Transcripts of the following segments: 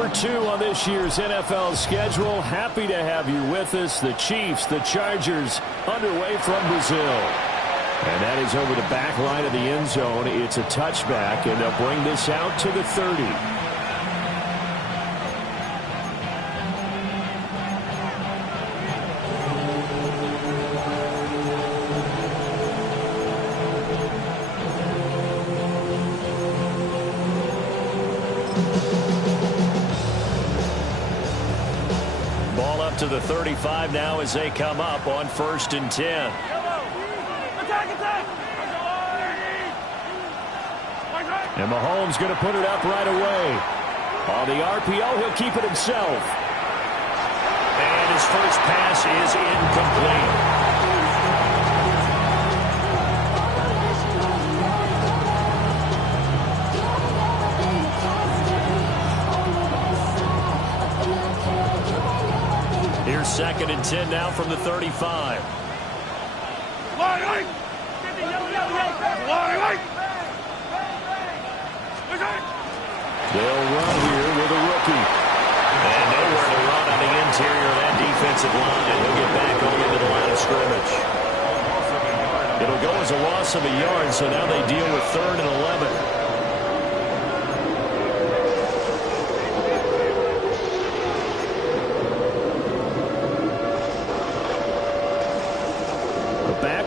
number 2 on this year's NFL schedule. Happy to have you with us. The Chiefs, the Chargers, underway from Brazil. And that is over the back line of the end zone. It's a touchback, and they'll bring this out to the 30. To the 35 now as they come up on 1st and 10. And Mahomes going to put it up right away. On the RPO, he'll keep it himself. And his first pass is incomplete. Here's 2nd and 10 now from the 35. They'll run here with a rookie. And nowhere to run on the interior of that defensive line. He'll get back on into the line of scrimmage. It'll go as a loss of a yard, so now they deal with 3rd and 11.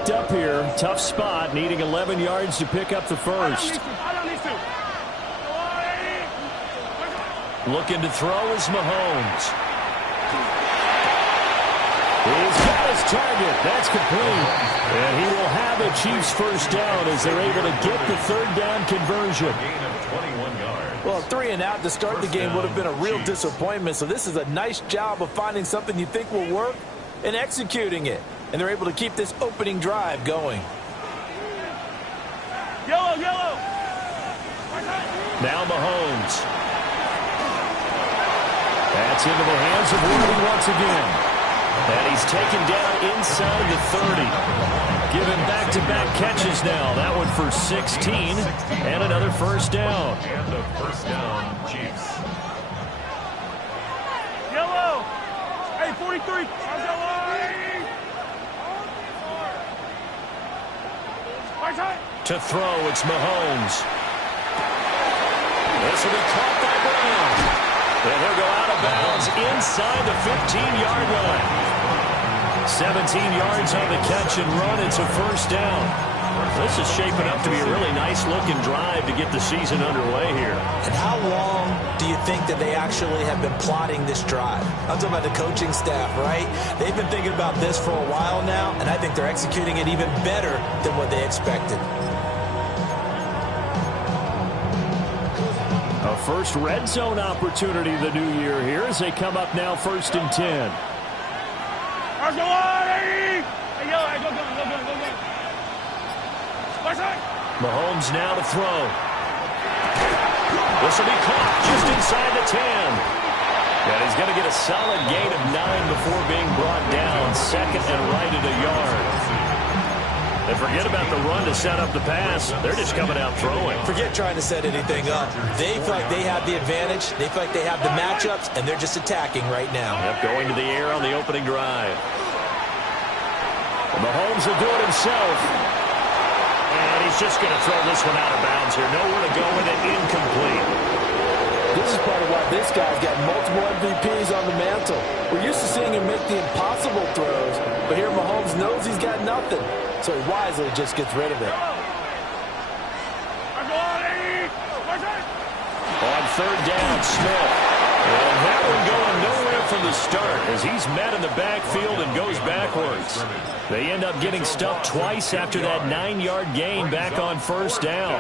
Up here, tough spot, needing 11 yards to pick up the first. Looking to throw is Mahomes. He's got his target. That's complete. And he will have a Chiefs first down as they're able to get the 3rd down conversion. Well, 3 and out to start the game would have been a real disappointment. So this is a nice job of finding something you think will work and executing it. And they're able to keep this opening drive going. Yellow. Now Mahomes. That's into the hands of Worthy once again. And he's taken down inside the 30. Given back-to-back catches now. That one for 16. And another first down. And the first down, Chiefs. Yellow. Hey, 43. To throw, it's Mahomes. This will be caught by Brown. And he'll go out of bounds inside the 15-yard line. 17 yards on the catch and run. It's a first down. This is shaping up to be a really nice-looking drive to get the season underway here. And how long do you think that they actually have been plotting this drive? I'm talking about the coaching staff, right? They've been thinking about this for a while now, and I think they're executing it even better than what they expected. A first red zone opportunity the new year here as they come up now 1st and 10. Mahomes now to throw. This will be caught just inside the 10. And he's going to get a solid gain of 9 before being brought down. 2nd and right at a yard. And forget about the run to set up the pass. They're just coming out throwing. Forget trying to set anything up. They feel like they have the advantage. They feel like they have the matchups, and they're just attacking right now. Yep, going to the air on the opening drive. And Mahomes will do it himself. And he's just going to throw this one out of bounds here. Nowhere to go with it. Incomplete. This is part of why this guy's got multiple MVPs on the mantle. We're used to seeing him make the impossible throws, but here Mahomes knows he's got nothing, so he wisely just gets rid of it. On 3rd down, Smith. And that one going nowhere from the start as he's met in the backfield and goes backwards. They end up getting stuffed twice after that 9-yard gain back on 1st down.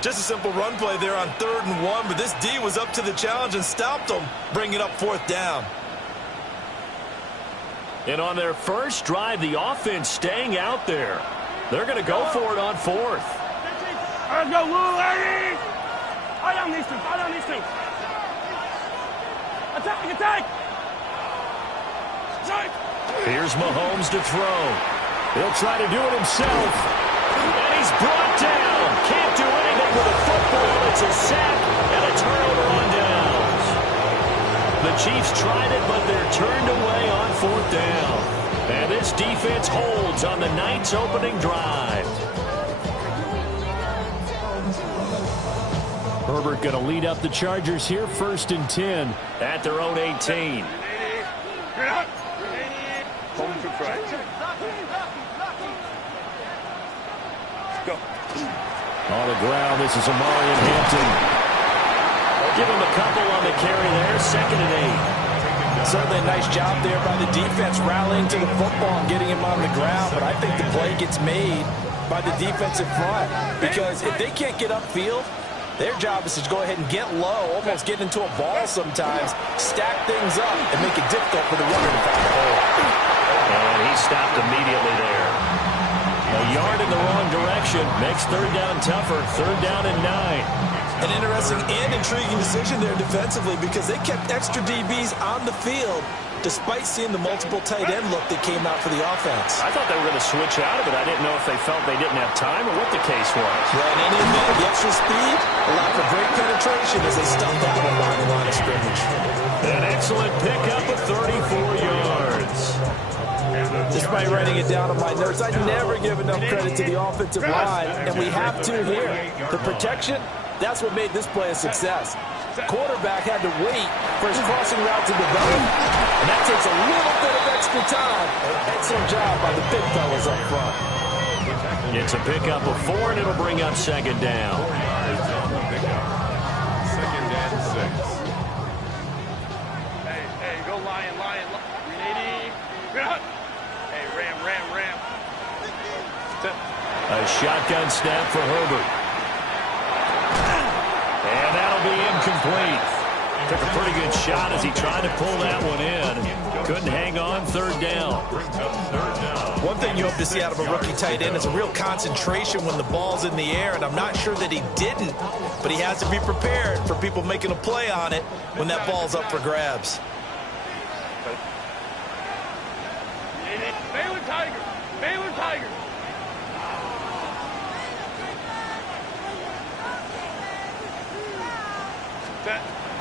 Just a simple run play there on 3rd and 1, but this D was up to the challenge and stopped them, bringing up 4th down. And on their first drive, the offense staying out there. They're going to go for it on 4th. Let's go, Willie! Fire down these two. Attack! Here's Mahomes to throw. He'll try to do it himself. And he's brought down. Can't do anything with a football. It's a sack and a turnover on downs. The Chiefs tried it, but they're turned away on 4th down. And this defense holds on the night's opening drive. Herbert going to lead up the Chargers here, 1st and 10 at their own 18. Home to try. Go. On the ground, this is Amarian Hampton. Give him a couple on the carry there, 2nd and 8. Certainly a nice job there by the defense rallying to the football and getting him on the ground, but I think the play gets made by the defensive front because if they can't get upfield, their job is to go ahead and get low, almost get into a ball sometimes, stack things up, and make it difficult for the runner to find the hole. And he stopped immediately there. A yard in the wrong direction makes 3rd down tougher, 3rd down and 9. An interesting and intriguing decision there defensively because they kept extra DBs on the field despite seeing the multiple tight end look that came out for the offense. I thought they were going to switch out of it. I didn't know if they felt they didn't have time or what the case was. Yeah, in any event, the extra speed allowed for great penetration as they stuffed that one along the line of scrimmage. An excellent pickup of 34 yards. Despite writing it down on my notes, I never give enough credit to the offensive line, and we have to here. The protection, that's what made this play a success. Quarterback had to wait for his crossing route to develop, and that takes a little bit of extra time. Excellent job by the big fellas up front. It's a pickup of 4, and it'll bring up 2nd down. 2nd and 6. Hey, go Lion. 380. Hey, ram. A shotgun snap for Herbert. And that'll be incomplete. Took a pretty good shot as he tried to pull that one in. Couldn't hang on, 3rd down. One thing you hope to see out of a rookie tight end is a real concentration when the ball's in the air, and I'm not sure that he didn't, but he has to be prepared for people making a play on it when that ball's up for grabs. Baylor Tiger.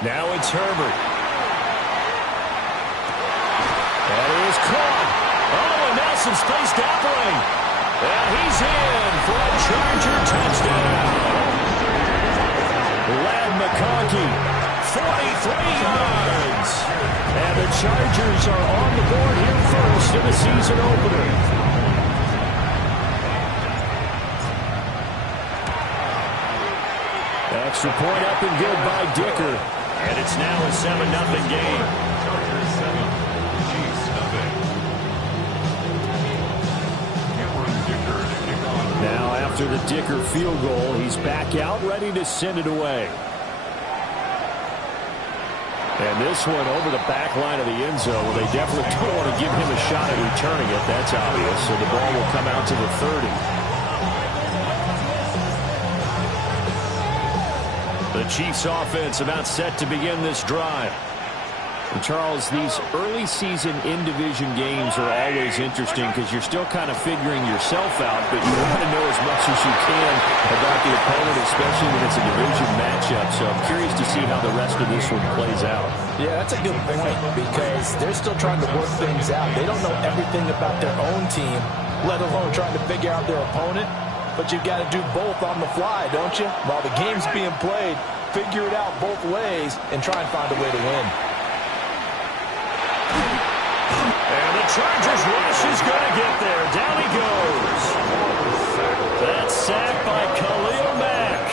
Now it's Herbert. That is caught. Oh, and now some space to operate. And he's in for a Charger touchdown. Lad McConkey, 43 yards. And the Chargers are on the board here first in the season opener. Extra point up and good by Dicker. And it's now a 7-0 game. Chargers 7, Chiefs nothing. Cameron Dicker to kick off. Now after the Dicker field goal, he's back out ready to send it away. And this one over the back line of the end zone. They definitely don't want to give him a shot at returning it. That's obvious. So the ball will come out to the 30. The Chiefs offense about set to begin this drive. And Charles, these early season in-division games are always interesting because you're still kind of figuring yourself out, but you want to know as much as you can about the opponent, especially when it's a division matchup. So I'm curious to see how the rest of this one plays out. Yeah, that's a good point because they're still trying to work things out. They don't know everything about their own team, let alone trying to figure out their opponent. But you've got to do both on the fly, don't you? While the game's being played, figure it out both ways and try and find a way to win. And the Chargers rush is going to get there. Down he goes. That's sacked by Khalil Mack.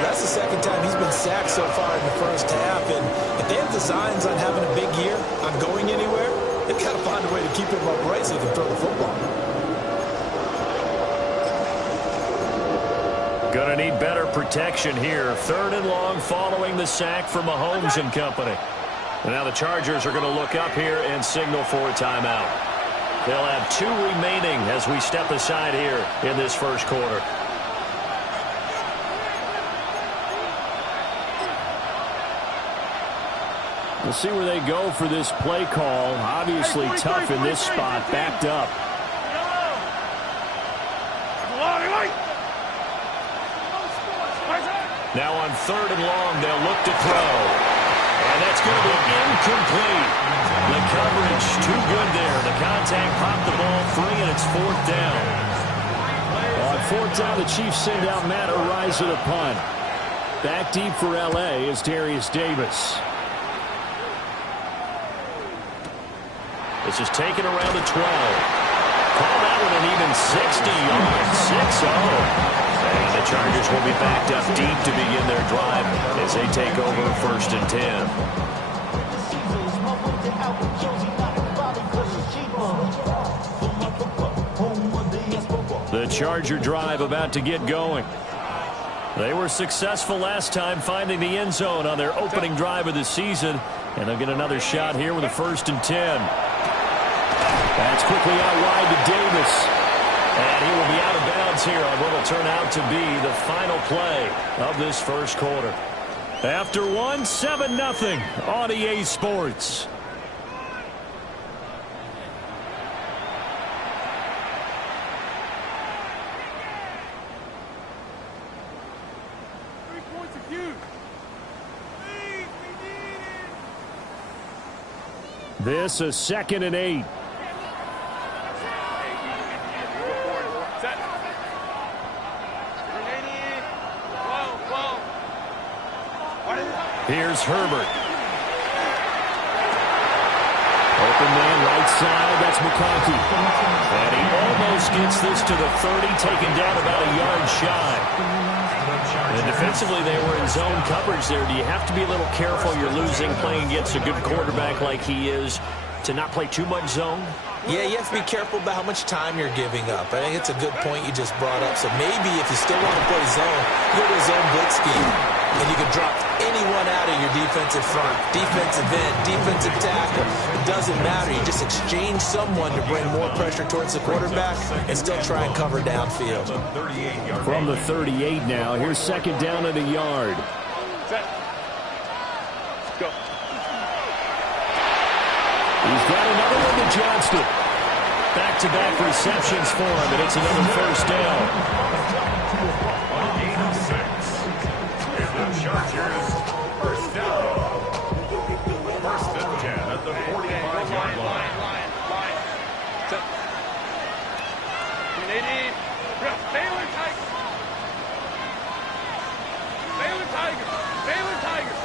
Well, that's the second time he's been sacked so far in the first half. And if they have designs on having a big year, on going anywhere, they've got to find a way to keep him upright so they can throw the football. Going to need better protection here. 3rd and long following the sack from Mahomes and company. And now the Chargers are going to look up here and signal for a timeout. They'll have 2 remaining as we step aside here in this first quarter. We'll see where they go for this play call. Obviously tough in this spot, backed up. Now on 3rd and long, they'll look to throw. And that's going to be incomplete. The coverage too good there. The contact popped the ball free, and it's 4th down. On 4th down, the Chiefs send out Matt Arise to the punt. Back deep for L.A. is Darius Davis. This is taken around the 12. Call that one an even 60 yards. 6-0. And the Chargers will be backed up deep to begin their drive as they take over 1st and 10. The Charger drive about to get going. They were successful last time finding the end zone on their opening drive of the season, and they'll get another shot here with a 1st and 10. That's quickly out wide to Davis. And he will be out of bounds here on what will turn out to be the final play of this first quarter. After one, 7-0 on EA Sports. This is 2nd and 8. Here's Herbert. Open man right side. That's McConkey. And he almost gets this to the 30, taken down about a yard shy. And defensively, they were in zone coverage there. Do you have to be a little careful? You're losing playing against a good quarterback like he is to not play too much zone? Yeah, you have to be careful about how much time you're giving up. I think it's a good point you just brought up. So maybe if you still want to play zone, go to a zone blitz scheme. And you can drop anyone out of your defensive front, defensive end, defensive tackle. It doesn't matter. You just exchange someone to bring more pressure towards the quarterback and still try and cover downfield. From the 38 now, here's 2nd down and a yard. Set. Go. He's got another one to Johnston. Back-to-back receptions for him, and it's another 1st down. Chargers, 1st down. 1st and 10 at the 45-yard line. Set. Canadian. Baylor Tigers. Baylor Tigers. Baylor Tigers.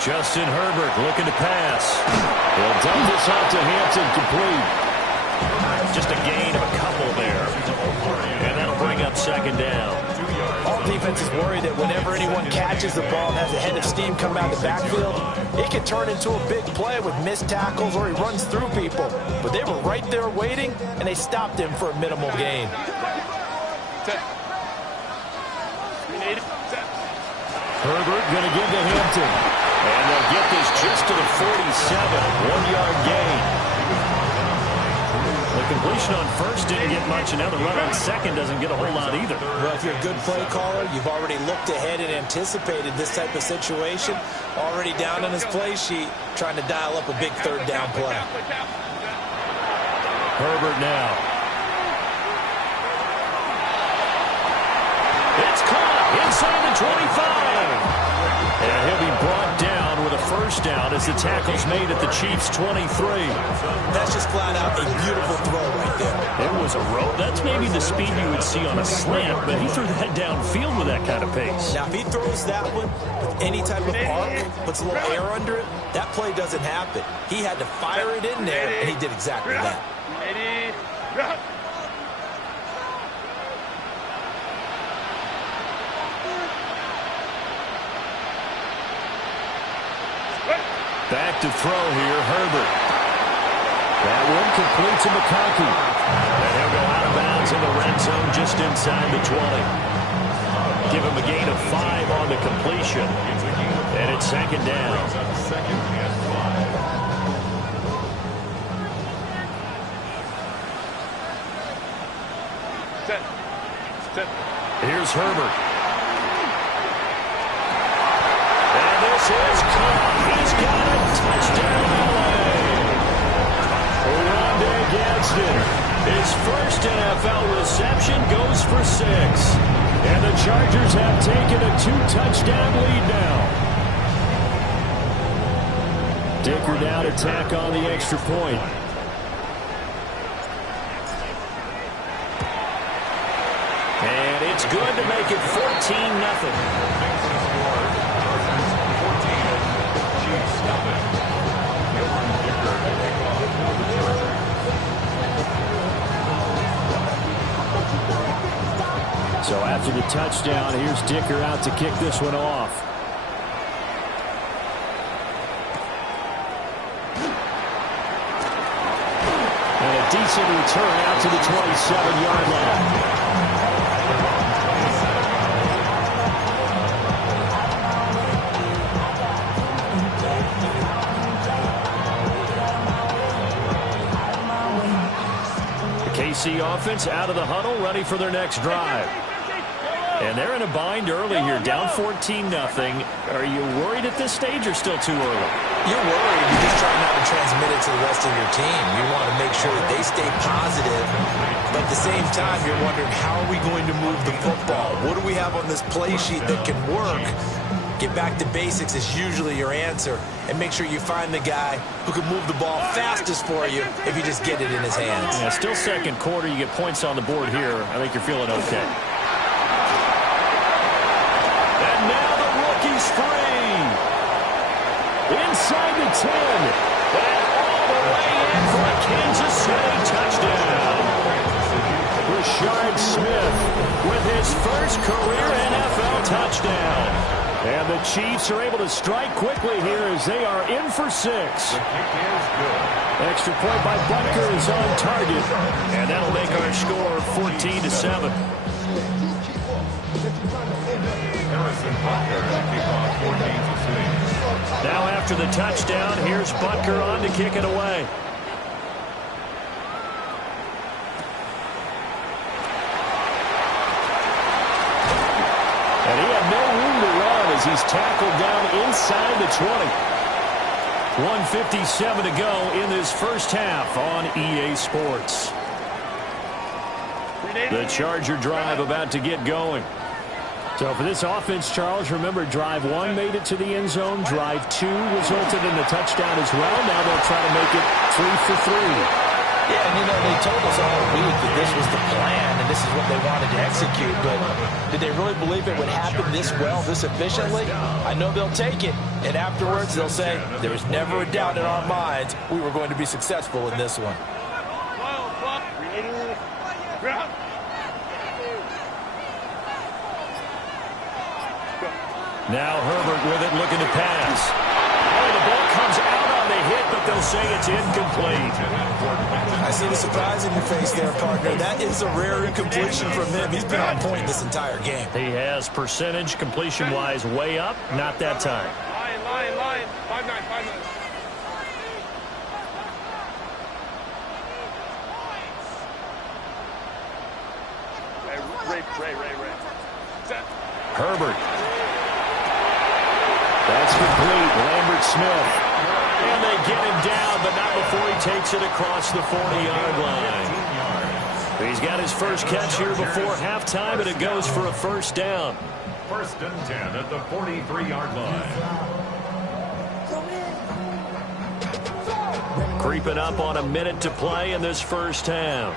Justin Herbert looking to pass. He'll dump this off to Hampton, complete. Just a gain of a couple there. And that'll bring up 2nd down. All defenses worry that whenever anyone catches the ball and has a head of steam come out of the backfield, it can turn into a big play with missed tackles or he runs through people. But they were right there waiting, and they stopped him for a minimal gain. Herbert going to give to Hampton. And they'll get this just to the 47. 1-yard gain. The completion on 1st didn't get much, and now the run on 2nd doesn't get a whole lot either. Well, if you're a good play caller, you've already looked ahead and anticipated this type of situation. Already down on his play sheet, trying to dial up a big 3rd down play. Herbert now. It's caught inside the 25. And he'll be brought down with a 1st down as the tackle's made at the Chiefs' 23. That's just flat out a beautiful throw right there. It was a rope. That's maybe the speed you would see on a slant, but he threw that downfield with that kind of pace. Now, if he throws that one with any type of arc, puts a little air under it, that play doesn't happen. He had to fire it in there, and he did exactly that. Back to throw here, Herbert. That one complete to McConkey. And he'll go out of bounds in the red zone just inside the 20. Give him a gain of 5 on the completion. And it's 2nd down. Here's Herbert. And this is caught. He's got a touchdown Rondé Gadsden. His first NFL reception goes for 6. And the Chargers have taken a 2-touchdown lead now. Dicker now to tack on the extra point. And it's good to make it 14-0. So after the touchdown, here's Dicker out to kick this one off. And a decent return out to the 27-yard line. KC offense out of the huddle, ready for their next drive. And they're in a bind early here, down 14-0. Are you worried at this stage or still too early? You're worried. You're just trying not to transmit it to the rest of your team. You want to make sure that they stay positive. But at the same time, you're wondering, how are we going to move the football? What do we have on this play sheet that can work? Get back to basics is usually your answer. And make sure you find the guy who can move the ball fastest for you if you just get it in his hands. Yeah, still second quarter. You get points on the board here. I think you're feeling okay. And now the rookie's free. Inside the 10. And all the way in for a Kansas City touchdown. Rashard Smith with his first career NFL touchdown. And the Chiefs are able to strike quickly here as they are in for 6. Extra point by Butker is on target. And that'll make our score 14-7. Now after the touchdown, here's Butker on to kick it away. And he had no room to run as he's tackled down inside the 20. 1:57 to go in this first half on EA Sports. The Charger drive about to get going. So for this offense, Charles, remember drive 1 made it to the end zone. Drive 2 resulted in a touchdown as well. Now they'll try to make it 3 for 3. Yeah, and they told us all week that this was the plan and this is what they wanted to execute, but did they really believe it would happen this well, this efficiently? I know they'll take it, and afterwards they'll say, there was never a doubt in our minds we were going to be successful in this one. Now Herbert with it, looking to pass. Oh, the ball comes out on the hit, but they'll say it's incomplete. I see the surprise in your face there, partner. That is a rare incompletion from him. He's been on point this entire game. He has percentage completion-wise way up, not that time. Line. 5-9. Ray. Set. Herbert. That's complete. Lambert Smith. And they get him down, but not before he takes it across the 40-yard line. He's got his first catch here before halftime, and it goes for a first down. 1st and 10 at the 43-yard line. Creeping up on a minute to play in this first half.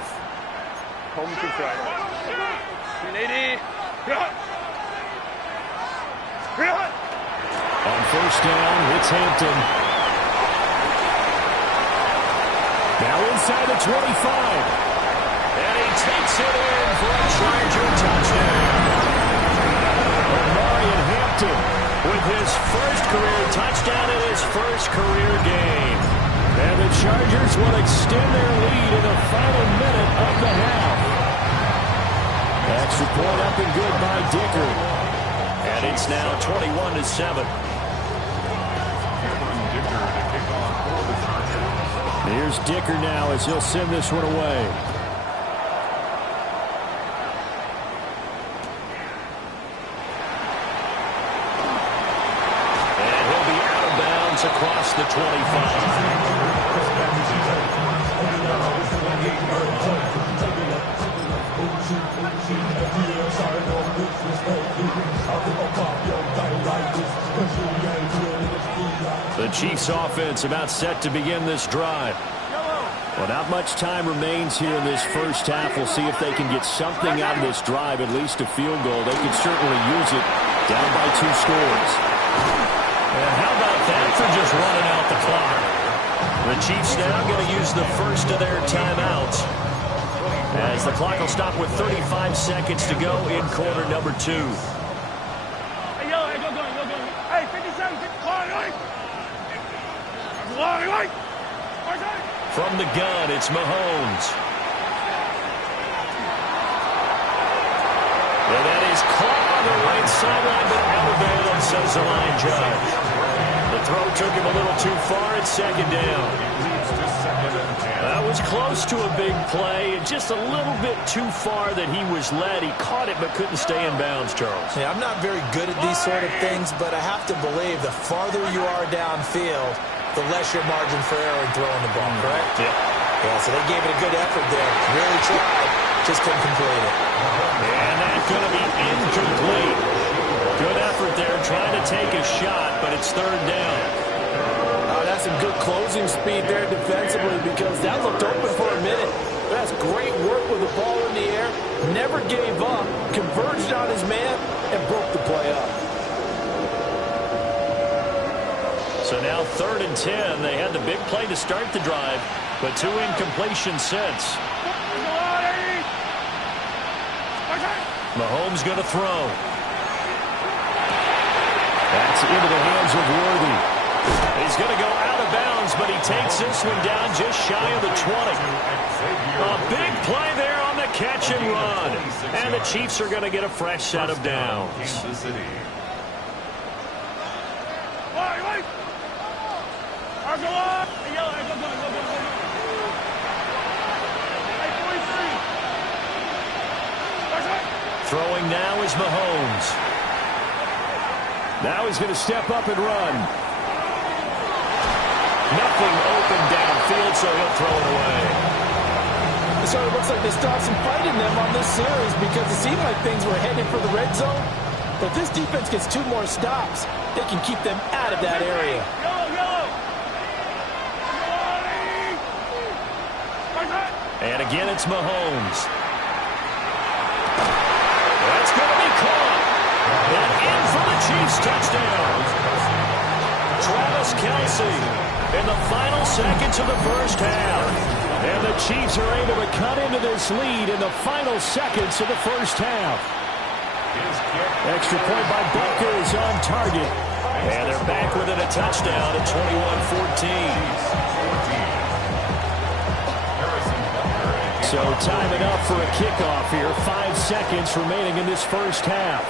Home control. 180. On first down, it's Hampton. Now inside the 25. And he takes it in for a Charger touchdown. Omarion Hampton with his first career touchdown in his first career game. And the Chargers will extend their lead in the final minute of the half. Extra point up and good by Dicker. And it's now 21-7. Here's Dicker now as he'll send this one away. And he'll be out of bounds across the 25. The Chiefs offense about set to begin this drive. Well, not much time remains here in this first half. We'll see if they can get something out of this drive, at least a field goal. They can certainly use it down by 2 scores. And how about that for just running out the clock? The Chiefs now going to use the first of their timeouts, as the clock will stop with 35 seconds to go in quarter number 2. Hey, yo, hey, go. Hey, 57, 55, right? From the gun, it's Mahomes. And that is caught on the right sideline, but out of bounds, says the line judge. The throw took him a little too far at second down. That was close to a big play, and just a little bit too far that he was led. He caught it but couldn't stay in bounds, Charles. Yeah, I'm not very good at these sort of things, but I have to believe the farther you are downfield, the less your margin for error in throwing the ball, correct? Yeah, so they gave it a good effort there. Really tried, just couldn't complete it. And that's going to be incomplete. Good effort there, trying to take a shot, but it's third down. Oh, that's some good closing speed there defensively, because that looked open for a minute. That's great work with the ball in the air. Never gave up, converged on his man, and broke the play up. So now 3rd and 10. They had the big play to start the drive, but 2 incompletions since. Mahomes going to throw. That's into the hands of Worthy. He's going to go out of bounds, but he takes this one down just shy of the 20. A big play there on the catch and run. And the Chiefs are going to get a fresh set of downs. Throwing now is Mahomes. Now he's going to step up and run. Nothing open downfield, so he'll throw it away. So it looks like they stopped some fight in them on this series, because it seemed like things were headed for the red zone. But this defense gets 2 more stops. They can keep them out of that area. And again, it's Mahomes. That's going to be caught. And in for the Chiefs touchdown. Travis Kelce in the final seconds of the first half. And the Chiefs are able to cut into this lead in the final seconds of the first half. Extra point by Butker is on target. And they're back within a touchdown at 21-14. So timing up for a kickoff here. 5 seconds remaining in this first half.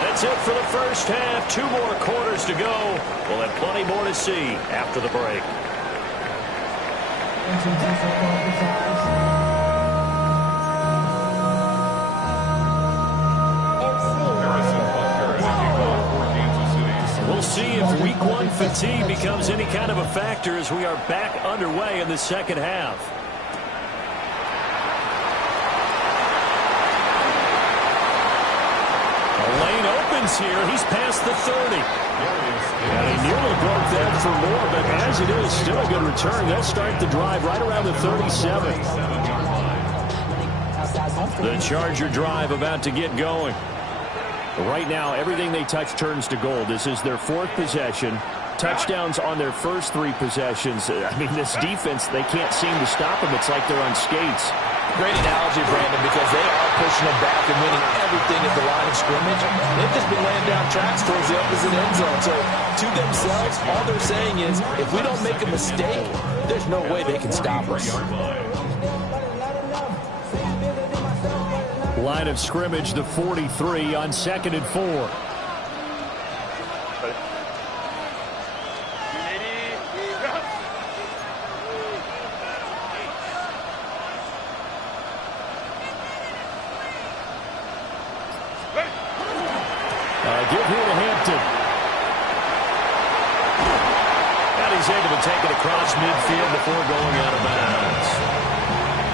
That's it for the first half. 2 more quarters to go. We'll have plenty more to see after the break. We'll see if week 1 fatigue becomes any kind of a factor as we are back underway in the second half. A lane opens here. He's past the 30. And he nearly broke that for more, but as it is, still a good return. They'll start the drive right around the 37. The Charger drive about to get going. Right now, everything they touch turns to gold. This is their 4th possession. Touchdowns on their first 3 possessions. I mean, this defense, they can't seem to stop them. It's like they're on skates. Great analogy, Brandon, because they are pushing them back and winning everything at the line of scrimmage. They've just been laying down tracks towards the opposite end zone. So, to themselves, all they're saying is, if we don't make a mistake, there's no way they can stop us. Line of scrimmage, the 43 on 2nd and 4. Give here to Hampton. And he's able to take it across midfield before going out of bounds.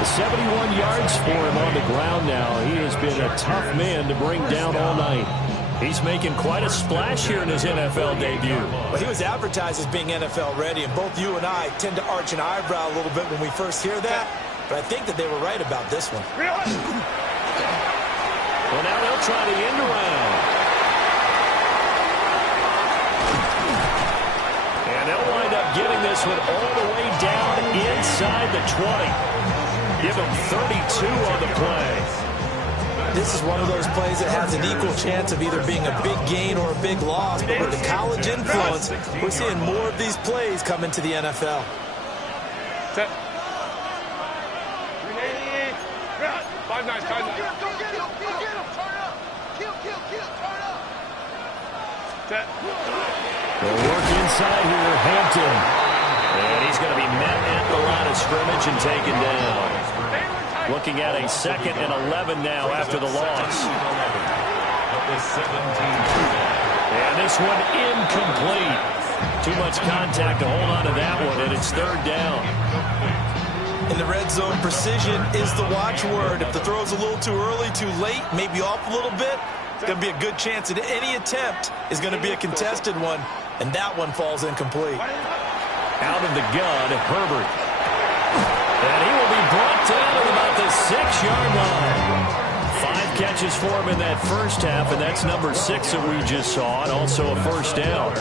71 yards for him on the ground now. He has been a tough man to bring down all night. He's making quite a splash here in his NFL debut. Well, he was advertised as being NFL ready, and both you and I tend to arch an eyebrow a little bit when we first hear that, but I think that they were right about this one. Well, now they'll try the end around. And they'll wind up getting this one all the way down inside the 20. Give him 32 on the play. This is one of those plays that has an equal chance of either being a big gain or a big loss, but with the college influence, we're seeing more of these plays come into the NFL. Set. 5-9, 5-9. Go get him, turn up. Kill, turn up. Set. They'll work inside here, Hampton. And he's going to be met at the line of scrimmage and taken down. Looking at a 2nd and 11 now after the loss. And this one incomplete. Too much contact to hold on to that one, and it's 3rd down. In the red zone, precision is the watchword. If the throw's a little too early, too late, maybe off a little bit, it's going to be a good chance that any attempt is going to be a contested one, and that one falls incomplete. Out of the gun, Herbert. And he will be brought down at about the 6-yard line. 5 catches for him in that first half, and that's number 6 that we just saw, and also a 1st down.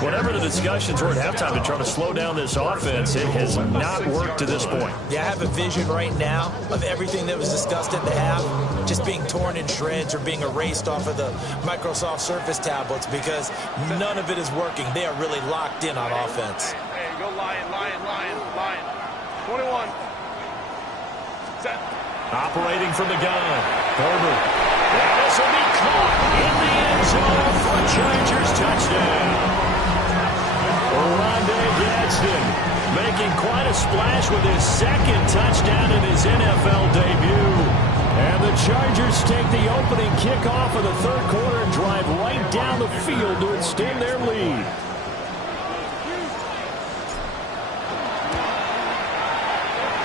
Whatever the discussions were at halftime to try to slow down this offense, it has not worked to this point. Yeah, I have a vision right now of everything that was discussed at the half just being torn in shreds or being erased off of the Microsoft Surface tablets because none of it is working. They are really locked in on offense. Hey, go Lion. 21. Set. Operating from the gun, Herbert. And this will be caught in the end zone for a Chargers touchdown. Rondé Gadsden making quite a splash with his 2nd touchdown in his NFL debut. And the Chargers take the opening kickoff of the 3rd quarter and drive right down the field to extend their lead.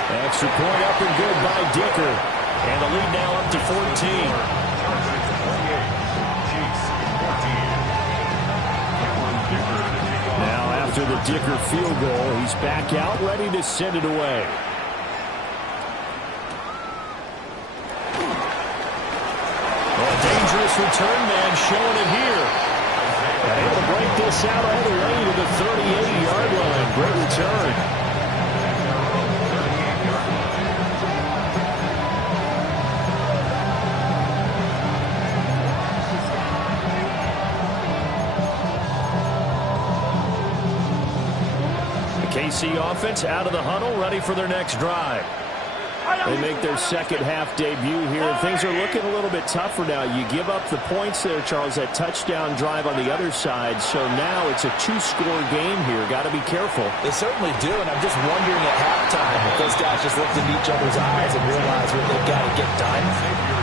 Extra point up and good by Dicker. And the lead now up to 14. Now after the Dicker field goal, he's back out ready to send it away. Well, a dangerous return man showing it here. And able to break this out all the way to the 38-yard line. Great return. KC offense out of the huddle, ready for their next drive. They make their 2nd half debut here, and things are looking a little bit tougher now. You give up the points there, Charles, that touchdown drive on the other side, so now it's a 2-score game here. Got to be careful. They certainly do, and I'm just wondering at halftime if those guys just looked into each other's eyes and realize what they've got to get done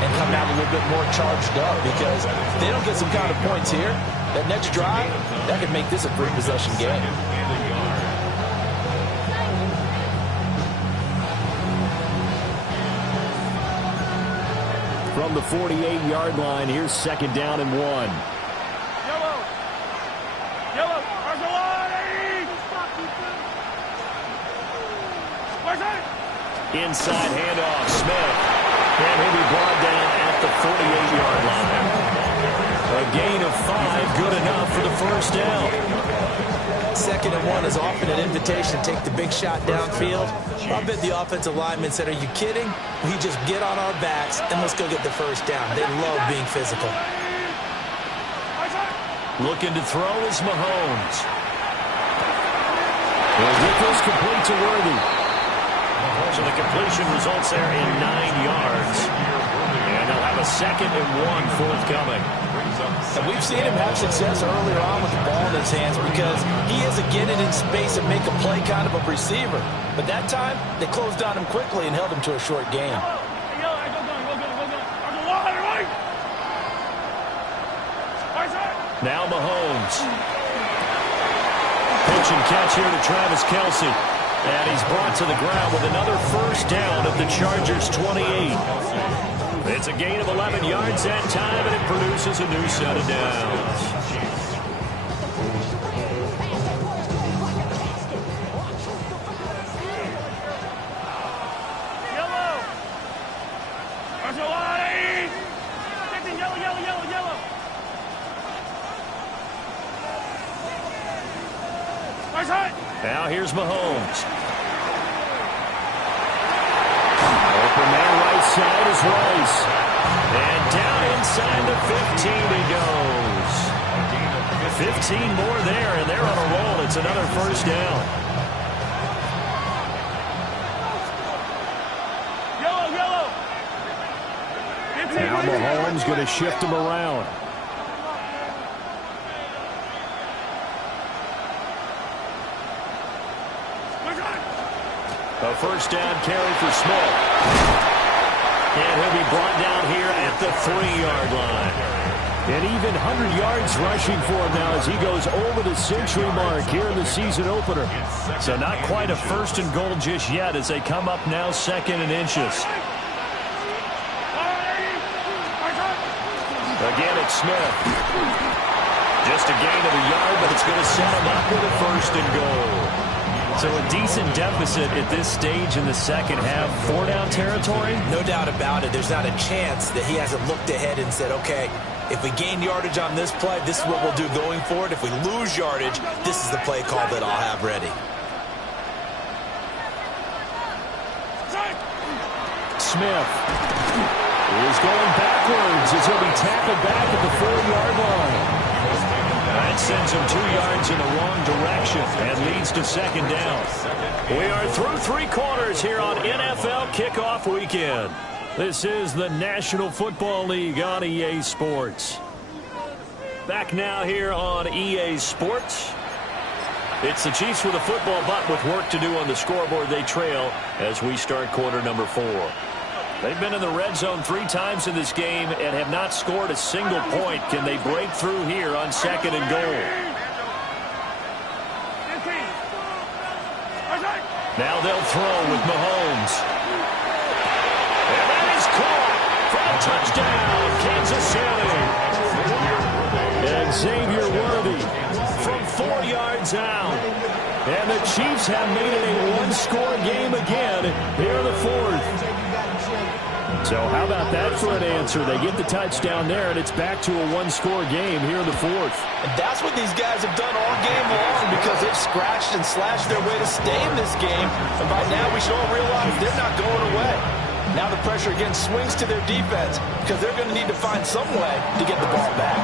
and come out a little bit more charged up, because if they don't get some kind of points here, that next drive, that could make this a 3-possession game. From the 48-yard line, here's 2nd down and 1. Yellow. Inside handoff, Smith. And he'll be brought down at the 48-yard line. A gain of 5, good enough for the 1st down. 2nd and 1 is often an invitation to take the big shot downfield. I bet the offensive linemen said, are you kidding? We just get on our backs and let's go get the 1st down. They love being physical. Looking to throw is Mahomes. Well, this is complete to Worthy. So the completion results there in 9 yards. And they'll have a 2nd and 1 forthcoming. And we've seen him have success earlier on with the ball in his hands because he is a get it in space and make a play kind of a receiver. But that time, they closed on him quickly and held him to a short game. Now Mahomes. Pitch and catch here to Travis Kelce. And he's brought to the ground with another first down at the Chargers' 28. It's a gain of 11 yards that time, and it produces a new set of downs. Now here's Mahomes. Open man right side is Rice. And down inside the 15 he goes. 15 more there, and they're on a roll. It's another first down. Now Mahomes going to shift him around. A first down carry for Smith. And he'll be brought down here at the 3-yard line. And even 100 yards rushing for him now as he goes over the century mark here in the season opener. So not quite a first and goal just yet as they come up now second and inches. Again, it's Smith. Just a gain of a yard, but it's going to set him up with a first and goal. So a decent deficit at this stage in the second half. 4-down territory? No doubt about it. There's not a chance that he hasn't looked ahead and said, okay, if we gain yardage on this play, this is what we'll do going forward. If we lose yardage, this is the play call that I'll have ready. Smith is going backwards as he'll be tackled back at the 4-yard line. That sends him 2 yards in the wrong direction and leads to second down. We are through 3 quarters here on NFL Kickoff Weekend. This is the National Football League on EA Sports. Back now here on EA Sports. It's the Chiefs with a football, but with work to do on the scoreboard. They trail as we start quarter number 4. They've been in the red zone 3 times in this game and have not scored a single point. Can they break through here on second and goal? Now they'll throw with Mahomes. And that is caught for a touchdown, Kansas City. Xavier Worthy from 4 yards out. And the Chiefs have made it a 1-score game again here in the 4th. So how about that for an answer? They get the touchdown there, and it's back to a 1-score game here in the 4th. And that's what these guys have done all game long because they've scratched and slashed their way to stay in this game. And by now we should all realize they're not going away. Now the pressure again swings to their defense because they're going to need to find some way to get the ball back.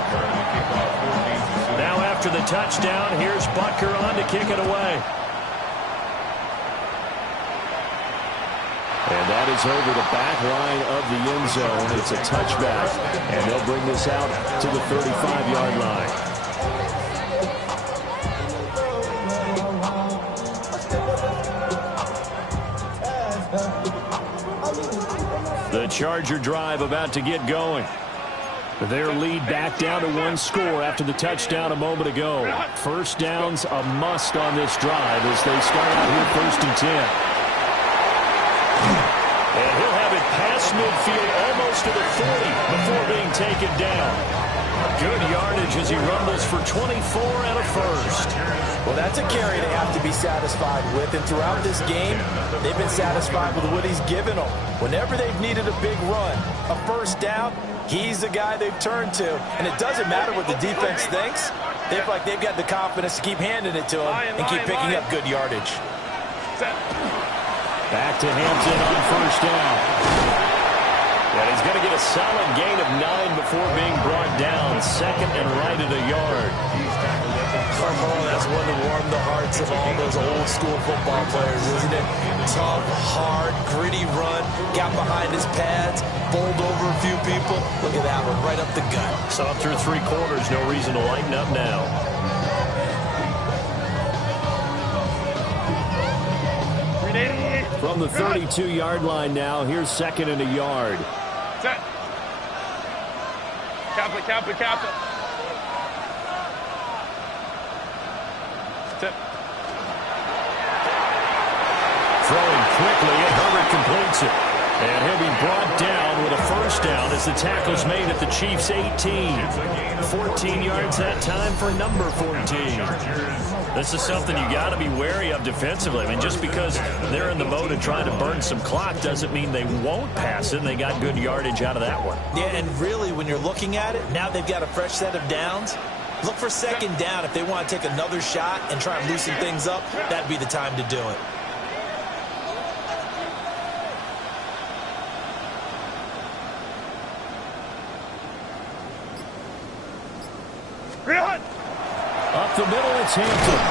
Now after the touchdown, here's Butker on to kick it away. And that is over the back line of the end zone. It's a touchback, and they'll bring this out to the 35-yard line. The Charger drive about to get going. Their lead back down to 1 score after the touchdown a moment ago. First down's a must on this drive as they start out here 1st and 10. And he'll have it past midfield almost to the 40 before being taken down. Good yardage as he rumbles for 24 and a first. Well, that's a carry they have to be satisfied with. And throughout this game, they've been satisfied with what he's given them. Whenever they've needed a big run, a first down, he's the guy they've turned to. And it doesn't matter what the defense thinks. They feel like they've got the confidence to keep handing it to him and keep picking up good yardage. Back to Hampton on first down. And he's going to get a solid gain of 9 before being brought down. Second and right at a yard. Oh, that's one to warm the hearts of all those old school football players, isn't it? Tough, hard, gritty run. Got behind his pads, bowled over a few people. Look at that one, right up the gut. So through 3 quarters, no reason to lighten up now. From the 32-yard line now, here's second and a yard. Set. Cap it. Set. completes it. And he'll be brought down with a first down as the tackle's made at the Chiefs' 18. 14 yards that time for number 14. This is something you got to be wary of defensively. I mean, just because they're in the mode of trying to burn some clock doesn't mean they won't pass it, and they got good yardage out of that one. Yeah, and really, when you're looking at it, now they've got a fresh set of downs. Look for second down. If they want to take another shot and try and loosen things up, that'd be the time to do it. Up the middle, it's Hampton.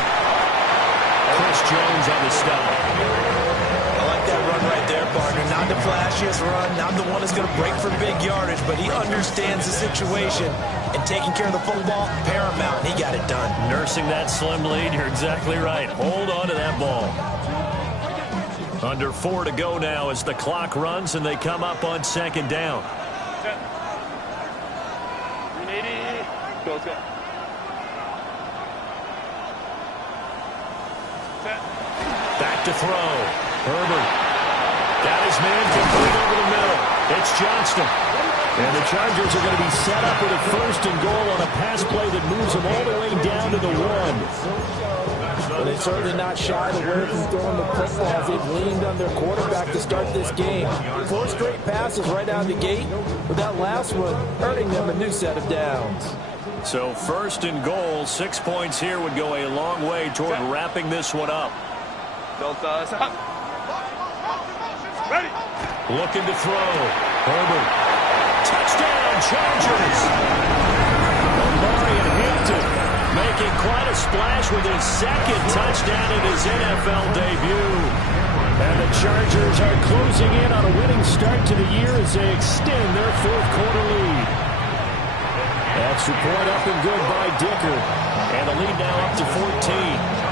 Chris Jones on the stop. I like that run right there, partner. Not the flashiest run, not the one that's going to break for big yardage, but he understands the situation, and taking care of the football, paramount, and he got it done. Nursing that slim lead, you're exactly right. Hold on to that ball. Under 4 to go now as the clock runs, and they come up on second down. Back to throw. Herbert got his man complete over the middle. It's Johnston. And the Chargers are going to be set up with a first and goal on a pass play that moves them all the way down to the 1. Well, they're certainly not shy away from throwing the football. They've leaned on their quarterback to start this game. 4 straight passes right out of the gate, with that last one earning them a new set of downs. So first and goal, 6 points here would go a long way toward wrapping this one up. Ready. Looking to throw. Herbert. Touchdown, Chargers. Omari and Hampton making quite a splash with his second touchdown in his NFL debut. And the Chargers are closing in on a winning start to the year as they extend their fourth quarter lead. Extra point up and good by Dicker. And the lead now up to 14.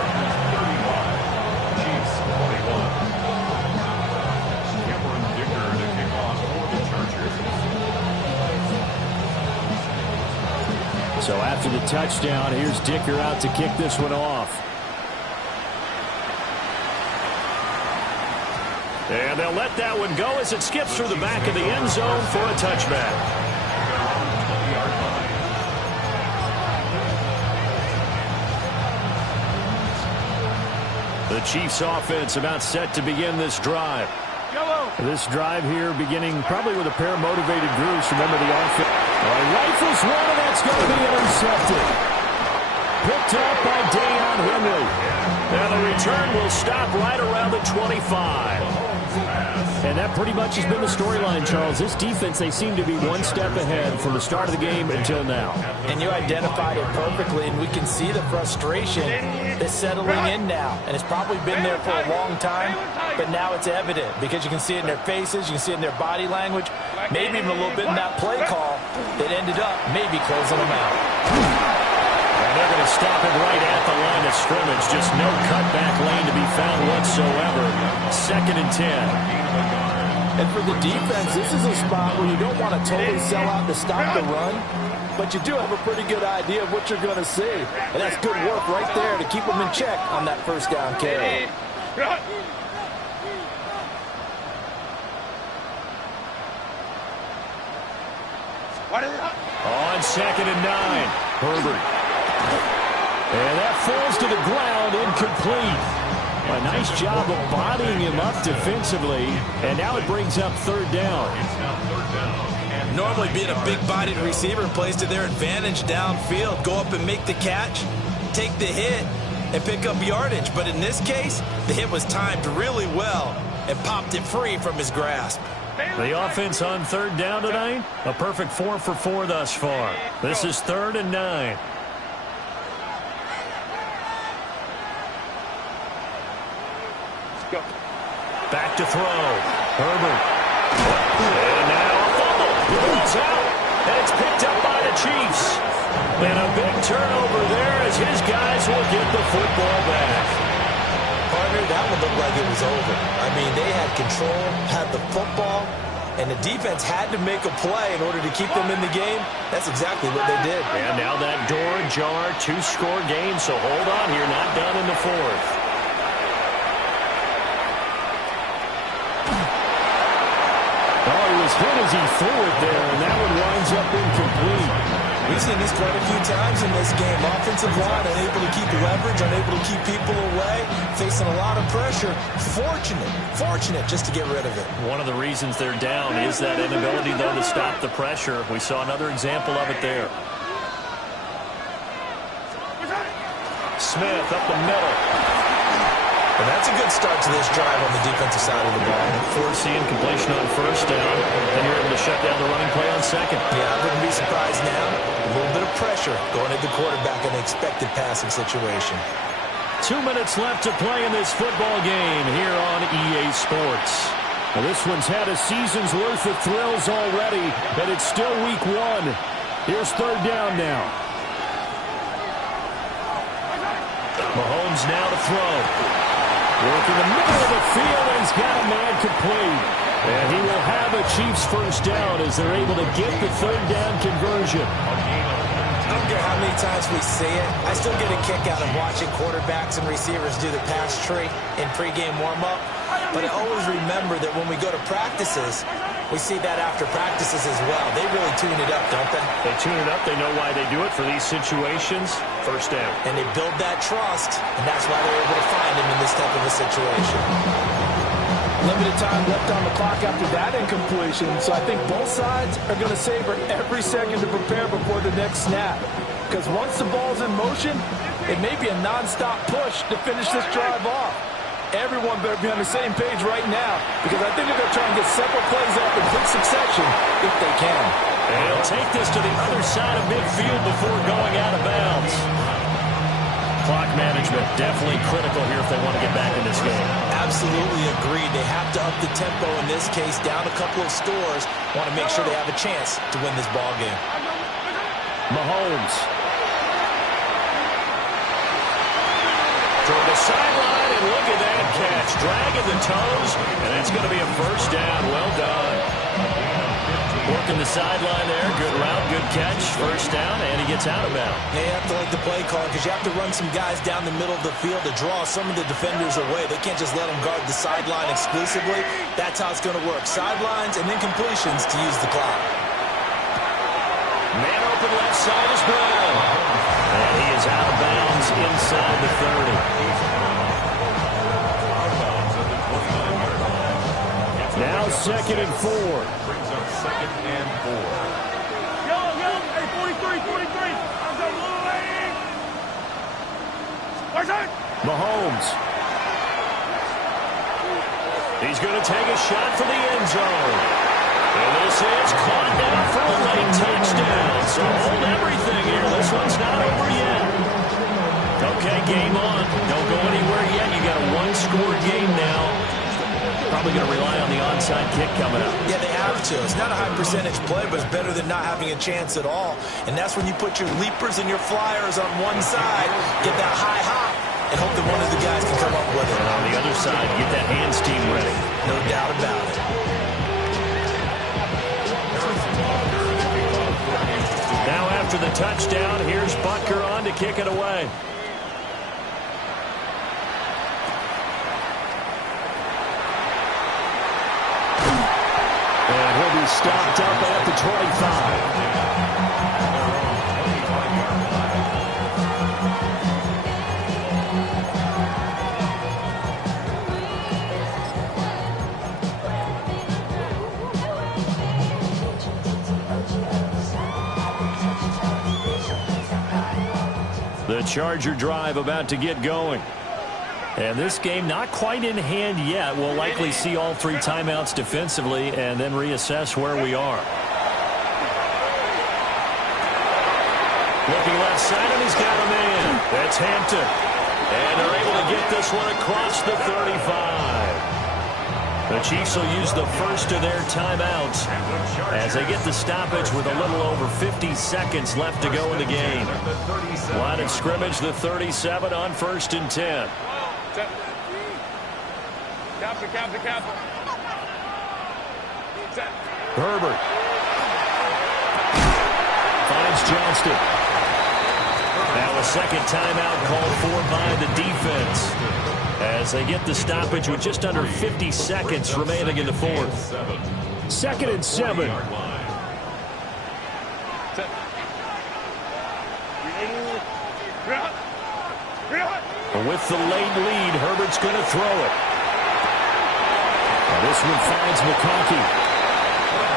So after the touchdown, here's Dicker out to kick this one off. And they'll let that one go as it skips through the back of the end zone for a touchback. The Chiefs offense about set to begin this drive. This drive here beginning probably with a pair of motivated groups. Remember the offense. Rifles one, and that's going to be intercepted. Picked up by Deion Henry. And the return will stop right around the 25. And that pretty much has been the storyline, Charles. This defense, they seem to be one step ahead from the start of the game until now. And you identified it perfectly, and we can see the frustration that's settling in now. And it's probably been there for a long time, but now it's evident because you can see it in their faces, you can see it in their body language, maybe even a little bit in that play call that ended up maybe closing them out. And they're going to stop it right at the line of scrimmage. Just no cutback lane to be found whatsoever. 2nd and 10. And for the defense, this is a spot where you don't want to totally sell out to stop the run, but you do have a pretty good idea of what you're going to see. And that's good work right there to keep them in check on that first down carry. On 2nd and 9, Herbert. And that falls to the ground, incomplete. A nice job of bodying him up defensively, and now it brings up 3rd down. Normally being a big-bodied receiver plays to their advantage downfield. Go up and make the catch, take the hit, and pick up yardage. But in this case, the hit was timed really well and popped it free from his grasp. The offense on 3rd down tonight, a perfect 4 for 4 thus far. This is 3rd and 9. Back to throw. Herbert. And now a fumble. The ball's out. And it's picked up by the Chiefs. And a big turnover there as his guys will get the football back. Partner, that one looked like it was over. I mean, they had control, had the football, and the defense had to make a play in order to keep them in the game. That's exactly what they did. And now that door ajar, 2-score game, so hold on here, not done in the 4th. hit as he threw it there, and that one winds up incomplete. We've seen this quite a few times in this game. Offensive line unable to keep leverage, unable to keep people away, facing a lot of pressure. Fortunate just to get rid of it. One of the reasons they're down is that inability, though, to stop the pressure. We saw another example of it there. Smith up the middle. And that's a good start to this drive on the defensive side of the ball. Forcing completion on first down, and you're able to shut down the running play on second. Yeah, I wouldn't be surprised now. A little bit of pressure going at the quarterback in an expected passing situation. 2 minutes left to play in this football game here on EA Sports. Well, this one's had a season's worth of thrills already, but it's still week one. Here's third down now. Mahomes now to throw. Working the middle of the field, and he's got a man complete. And he will have a Chiefs first down as they're able to get the third down conversion. I don't care how many times we see it. I still get a kick out of watching quarterbacks and receivers do the pass tree in pregame warm-up. But I always remember that when we go to practices, we see that after practices as well. They really tune it up, don't they? They tune it up. They know why they do it for these situations. First down. And they build that trust, and that's why they're able to find him in this type of a situation. Limited time left on the clock after that incompletion, so I think both sides are going to savor every second to prepare before the next snap. Because once the ball's in motion, it may be a nonstop push to finish this drive off. Everyone better be on the same page right now, because I think they're going to try and get several plays off in quick succession if they can. And he'll take this to the other side of midfield before going out of bounds. Clock management definitely critical here if they want to get back in this game. Absolutely agreed. They have to up the tempo in this case, down a couple of scores. Want to make sure they have a chance to win this ball game. Mahomes. Toward the sideline, and look at that catch. Dragging the toes, and it's going to be a first down. Well done. Working the sideline there. Good route, good catch. First down, and he gets out of bounds. They have to like the play call because you have to run some guys down the middle of the field to draw some of the defenders away. They can't just let them guard the sideline exclusively. That's how it's going to work. Sidelines and then completions to use the clock. Man open left side is Brown. And he is out of bounds inside the 30. Now 2nd and 4. Brings up 2nd and 4. Yo, hey, 43. I'm going away. Where's that? Mahomes. He's going to take a shot for the end zone. And this is caught down for a late touchdown. So hold everything here. This one's not over yet. Okay, game on. Don't go anywhere yet. You got a one-score game now. Probably going to rely on the onside kick coming up. Yeah, they have to. It's not a high percentage play, but it's better than not having a chance at all. And that's when you put your leapers and your flyers on one side, get that high hop, and hope that one of the guys can come up with it. And on the other side, get that hands team ready. No doubt about it. Now after the touchdown, here's Butker on to kick it away. And he'll be stopped up at the 25. The Charger drive about to get going. And this game not quite in hand yet. We'll likely see all three timeouts defensively and then reassess where we are. Looking left side, and he's got a man. That's Hampton. And they're able to get this one across the 35. The Chiefs will use the first of their timeouts as they get the stoppage with a little over 50 seconds left to go in the game. Line of scrimmage, the 37 on 1st and 10. Captain. Herbert. Finds Johnston. Now a second timeout called for by the defense as they get the stoppage with just under 50 seconds remaining in the fourth. 2nd and 7. With the late lead, Herbert's going to throw it. This one finds McConkey.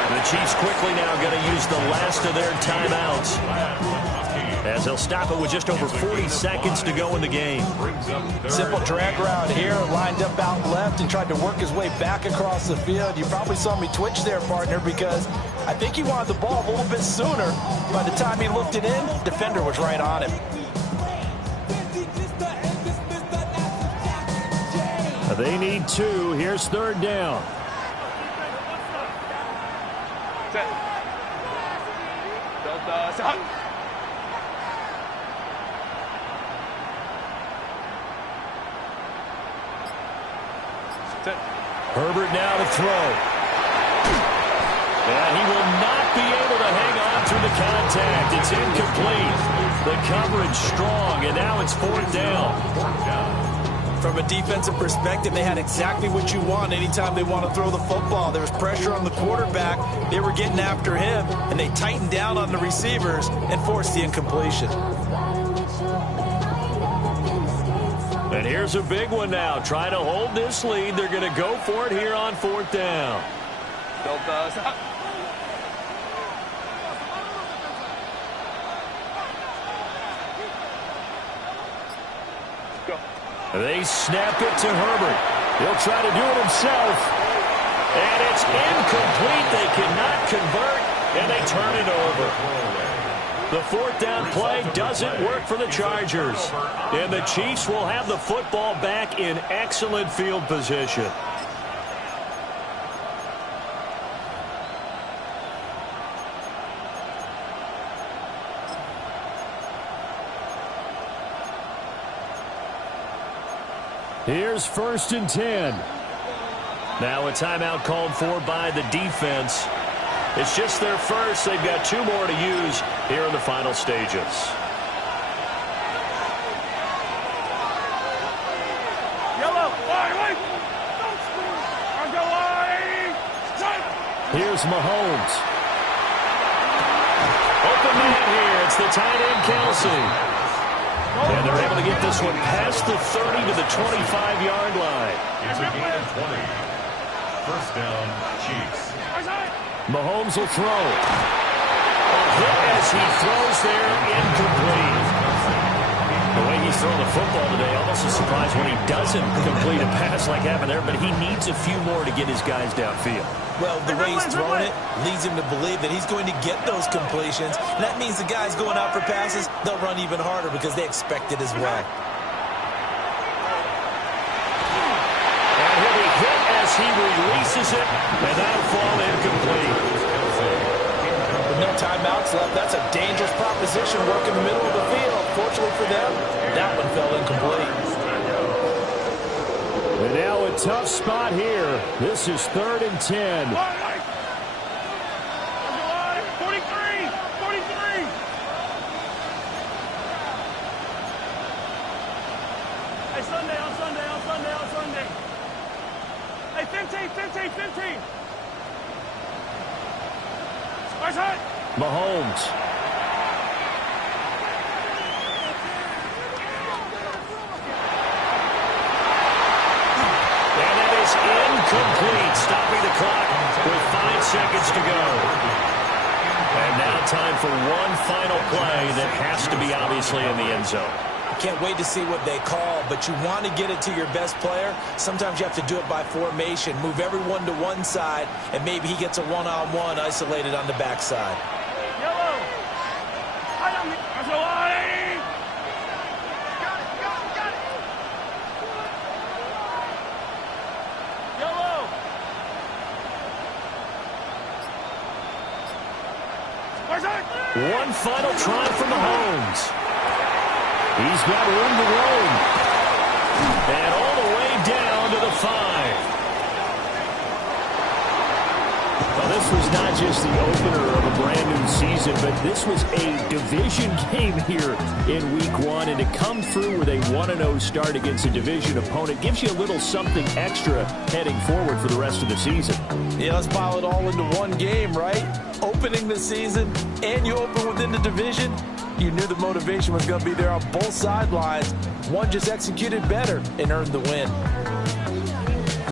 The Chiefs quickly now going to use the last of their timeouts, as they'll stop it with just over 40 seconds to go in the game. Simple drag route here, lined up out left and tried to work his way back across the field. You probably saw me twitch there, partner, because I think he wanted the ball a little bit sooner. By the time he looked it in, defender was right on him. They need 2. Here's 3rd down. Herbert now to throw. And he will not be able to hang on through the contact. It's incomplete. The coverage strong, and now it's 4th down. From a defensive perspective, they had exactly what you want anytime they want to throw the football. There was pressure on the quarterback. They were getting after him, and they tightened down on the receivers and forced the incompletion. And here's a big one now. Trying to hold this lead. They're going to go for it here on 4th down. They snap it to Herbert. He'll try to do it himself. And it's incomplete. They cannot convert, and they turn it over. The 4th down play doesn't work for the Chargers. And the Chiefs will have the football back in excellent field position. Here's 1st and 10. Now a timeout called for by the defense. It's just their first. They've got 2 more to use here in the final stages. Here's Mahomes. Open man here. It's the tight end, Kelsey. And they're able to get this one past the 30 to the 25-yard line. It's a gain of 20. 1st down, Chiefs. Mahomes will throw. A hit as he throws there, incomplete. The way he's throwing the football today, almost a surprise when he doesn't complete a pass like happened there, but he needs a few more to get his guys downfield. Well, the way he's throwing it leads him to believe that he's going to get those completions. And that means the guys going out for passes, they'll run even harder because they expect it as well. And he'll be hit as he releases it, and that'll fall incomplete. With no timeouts left, that's a dangerous proposition work in the middle of the field. Fortunately for them, that one fell incomplete. And now a tough spot here. This is 3rd and 10. 43. 43. Hey, Sunday, on Sunday. Hey, 15. Squash high. Mahomes. Incomplete, stopping the clock with 5 seconds to go. And now time for one final play that has to be obviously in the end zone. Can't wait to see what they call, but you want to get it to your best player. Sometimes you have to do it by formation. Move everyone to one side, and maybe he gets a one-on-one isolated on the backside. Yellow. One final try for Mahomes. He's got room to roam. And all the way down to the 5. Well, this was not just the opener of a brand new season, but this was a division game here in week 1. And to come through with a 1-0 start against a division opponent gives you a little something extra heading forward for the rest of the season. Yeah, let's pile it all into one game, right? Opening the season, and you open within the division. You knew the motivation was going to be there on both sidelines. One just executed better and earned the win.